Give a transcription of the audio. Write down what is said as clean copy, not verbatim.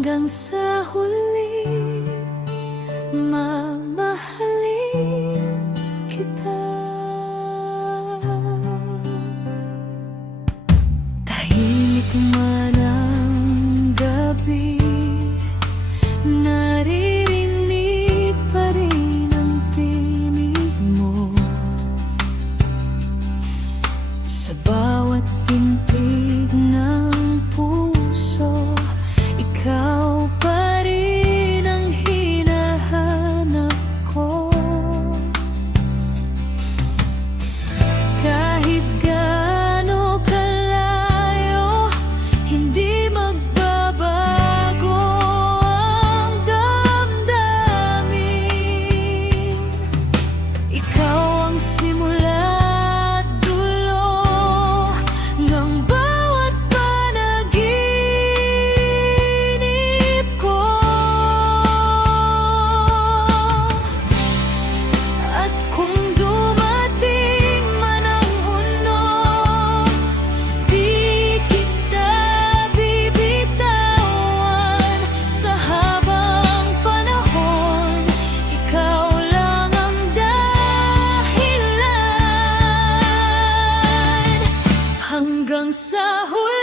hanggang sa huli, mamahalin kita. Tahimik man ang gabi, naririnig pa rin ang tinig mo sa bawat pintig ng puso. Ikaw pa rin ang hinahanap ko. Kahit gaano kalayo, hindi magbabago ang damdamin. Ikaw ang simula at dulo ng bawat panaginip ko. At kung dumating man ang unos, di kita bibitawan. Sa habang panahon, ikaw lang ang dahilan hanggang sa huli.